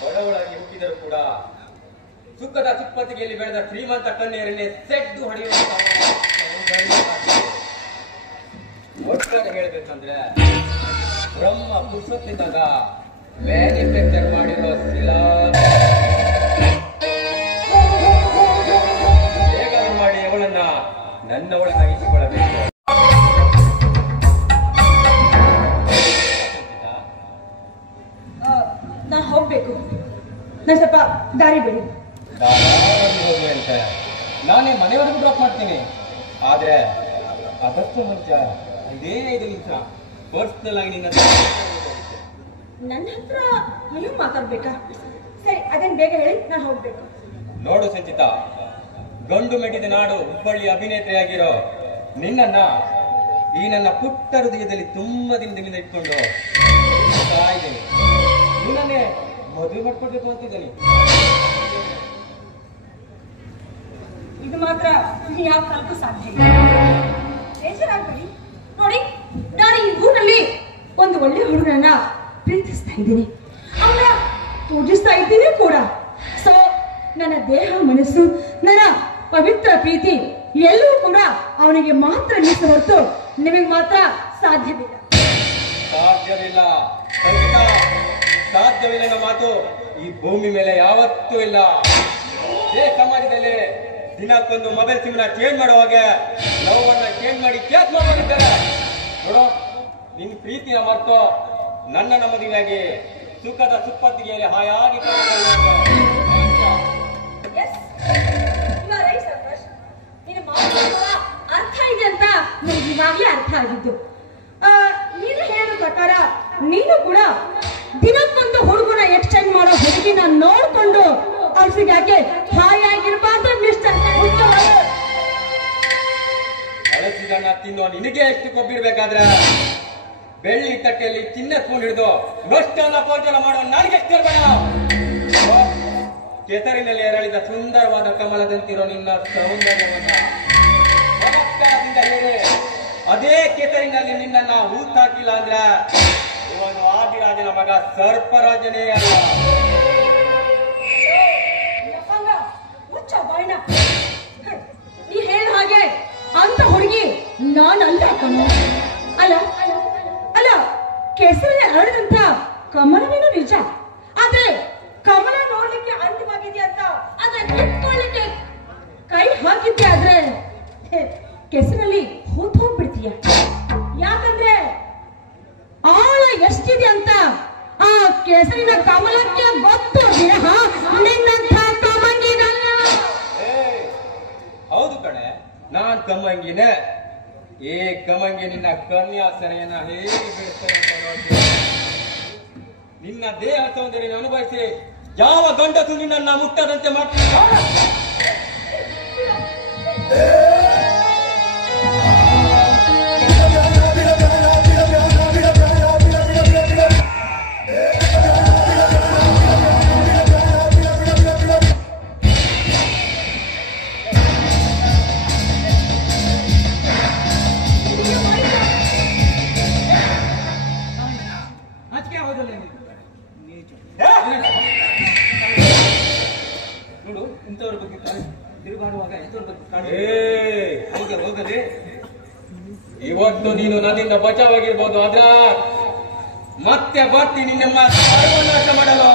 ಬಡವಳಾಗಿ ಹುಟ್ಟಿದರೂ ಕೂಡ ಸುಖದ ಸುಪ್ಪತ್ತಿಗೆಯಲ್ಲಿ ಬೆಳೆದ ಶ್ರೀಮಂತ ಕನ್ಯೆಯರನ್ನೇ ಸೆಡ್ಡು ಹೊಡೆಯುವಂತಹ ಒಟ್ಟಾರೆ ಹೇಳ್ಬೇಕಂದ್ರೆ ಬ್ರಹ್ಮ ಪುರುಷೋತ್ತಿದ್ದಾಗ ಮ್ಯಾನುಫ್ಯಾಕ್ಚರ್ ಮಾಡಿರೋ ಶಿಲಾ ಹೇಗಾದ್ರೂ ಮಾಡಿ ಅವಳನ್ನ ನನ್ನವಳನ್ನಾಗಿಸಿಕೊಳ್ಳಬೇಕು. ನಾ ಹೋಗ್ಬೇಕು, ನಾನು ಸ್ವಲ್ಪ ದಾರಿ ಬೇಡಿ. ಅಂತ ನಾನೇ ಮನೆವರೆಗೂ ಡ್ರಾಪ್ ಮಾಡ್ತೀನಿ. ಆದ್ರೆ ಅದಕ್ಕೆ ಮುಂಚ 5 ನಿಮಿಷ ಪರ್ಸನಲ್ ಆಗಿ ನನ್ನ ಹತ್ರ ನೀವು ಮಾತಾಡ್ಬೇಕಾ? ಸರಿ, ಅದೇನ್ ಬೇಗ ಹೇಳಿ, ನಾನು ಹೋಗ್ಬೇಕು. ನೋಡು ಸಂಚಿತಾ, ಗಂಡು ಮೆಟ್ಟಿದ ನಾಡು ಹುಬ್ಬಳ್ಳಿ ಅಭಿನೇತ್ರಿಯಾಗಿರೋ ನಿನ್ನನ್ನ ಈ ನನ್ನ ಪುಟ್ಟ ಹೃದಯದಲ್ಲಿ ತುಂಬಾ ದಿನದಿಂದ ಇಟ್ಕೊಂಡು ಇದ್ದೀನಿ. ನಿನ್ನನ್ನೇ ಮದುವೆ ಮಾಡ್ಕೊಡ್ಬೇಕು ಅಂತಿದ್ದೀನಿ. ಇದು ಮಾತ್ರ ಯಾವ ಕಾಲಕ್ಕೂ ಸಾಧ್ಯ ಇಲ್ಲ. ಬೇಜಾರಾಗ್ಬೇಡಿ. ನೋಡಿ, ನಾನು ಈ ಊರಿನಲ್ಲಿ ಒಂದು ಒಳ್ಳೆ ಹುಡುಗನನ್ನ ಪ್ರೀತಿಸ್ತಾ ಇದ್ದೀನಿ, ಅವನ ಪೂಜಿಸ್ತಾ ಇದ್ದೀನಿ ಕೂಡ. ಸೊ ನನ್ನ ದೇಹ ಮನಸ್ಸು ನನ್ನ ಪವಿತ್ರ ಪ್ರೀತಿ ಎಲ್ಲವೂ ಕೂಡ ಅವನಿಗೆ ಮಾತ್ರ ಮೀಸಲು ಹೊರತು ನಿಮಗೆ ಮಾತ್ರ ಸಾಧ್ಯವಿಲ್ಲ. ಸಾಧ್ಯವಿಲ್ಲ ಸಾಧ್ಯವಿಲ್ಲ ಅನ್ನೋ ಮಾತು ಈ ಭೂಮಿ ಮೇಲೆ ಯಾವತ್ತೂ ಇಲ್ಲ. ಸಮಾಜದಲ್ಲಿ ದಿನಕ್ಕೊಂದು ಮೊಬೈಲ್ ಸಿಮ್ನ ಚೇಂಜ್ ಮಾಡುವಾಗ ಲವ್ ಅನ್ನ ಚೇಂಜ್ ಮಾಡಿ ಕ್ಯಾಚ್ ಮಾಡಿದ್ದಾರೆ. ನೋಡು, ನಿನ್ ಪ್ರೀತಿಯ ಮರೆತು ನನ್ನನ್ನ ಮದುವೆಯಾಗಿ ಸುಖದ ಸುಪ್ಪತ್ತಿಗೆಯಲ್ಲಿ ಹಾಯಾಗಿ ಅರ್ಥ ಇದೆ ಅಂತ ನನಗೆ ಇವಾಗಲೇ ಅರ್ಥ ಆಗಿದ್ದು. ನೀನು ಹೇಳೋ ಪ್ರಕಾರ ನೀನು ಕೂಡ ದಿನಕ್ಕೊಂದು ಹುಡುಗನ ಎಕ್ಸ್ಚೇಂಜ್ ಮಾಡೋ ಹುಡುಗಿನ ನೋಡ್ಕೊಂಡು ಅವ್ರಿಗೆ ಯಾಕೆ ಹಾಯಾಗಿರ್ಬಾರ್ದು ಮಿಸ್ಟರ್? ಹಳಸಿದನ್ನ ತಿನ್ನೋ ನಿನಗೆ ಎಷ್ಟು ಕೊಬ್ಬಿರ್ಬೇಕಾದ್ರೆ ಬೆಳ್ಳಿ ತಟ್ಟೆಯಲ್ಲಿ ಚಿನ್ನ ಸ್ಪೂನ್ ಹಿಡಿದು ನಷ್ಟನ ಪೋಷಣ ಮಾಡೋ ನನಗೆ ಎಷ್ಟು ಬೇಡ. ಕೆಸರಿನಲ್ಲಿ ಎರಳಿದ ಸುಂದರವಾದ ಕಮಲದಂತಿರೋ ನಿನ್ನ ಸೌಂದರ್ಯವನ್ನ ನಮಸ್ಕಾರದಿಂದ ಹೇಳಿ ಅದೇ ಕೆಸರಿನಲ್ಲಿ ನಿನ್ನನ್ನ ಹೂತಾಕಿಲ್ಲ ಅಂದ್ರೆ ಇವನು ಆದಿರಾಜನ ಮಗ ಸರ್ಪರಾಜನೇ ಅಲ್ಲ. ನೀ ಹೇಳ ಹಾಗೆ ಅಂತ ಹುಡುಗಿ ನಾನಲ್ಲ ಕಣ. ಅಲ್ಲ ಅಲ್ಲ, ಕೆಸರಲ್ಲಿ ಹರಡಿದಂತ ಕಮಲವೇನು ನಿಜ, ಆದ್ರೆ ಕಮಲ ನೋಡ್ಲಿಕ್ಕೆ ಅಂದವಾಗಿದೆ ಅಂತ ಅದ್ರ ಕಿತ್ಕೊಳ್ಳಿಕ್ಕೆ ಕೈ ಹಾಕಿದ್ದೆ ಆದ್ರೆ ಕೆಸರಲ್ಲಿ ಹೂತ್ ಹೋಗ್ಬಿಡ್ತೀಯ. ಯಾಕಂದ್ರೆ ಆಳ ಎಷ್ಟಿದೆ ಅಂತ ಆ ಕೆಸರಿನ ಕಮಲಕ್ಕೆ ಗೊತ್ತು ವಿನಃ ನಿನ್ನಂಥ ಕಮಂಗಿನಲ್ಲ. ಹೌದು ಕಣೆ, ನಾನ್ ಕಮಂಗಿನೇ. ಏ ಕಮಂಗಿ, ನಿನ್ನ ಕನ್ಯಾಸನೆಯನ್ನ ಹೇಗೆ ಬೆಳೆಸ್ತಾರೆ ಅಂತ ನೋಡ್ತೀನಿ. ನಿನ್ನ ದೇಹ ಸೌಂದರ್ಯ ಅನುಭವಿಸಿ ಯಾವ ಗಂಡಸು ನಿನ್ನ ಮುಟ್ಟದಂತೆ ಮಾಡ್ತೀನಿ. ನೋಡು, ಇಂಥವ್ರ ಬಗ್ಗೆ ತಿರುಗಾಡುವಾಗ ಹಾಗೆ ಹೋಗದೆ. ಇವತ್ತು ನೀನು ನನ್ನಿಂದ ಬಚಾವಾಗಿರ್ಬೋದು, ಆದ್ರ ಮತ್ತೆ ಬರ್ತೀನಿ ನಿನ್ನಮ್ಮ ಸರ್ವನಾಶ ಮಾಡಲು.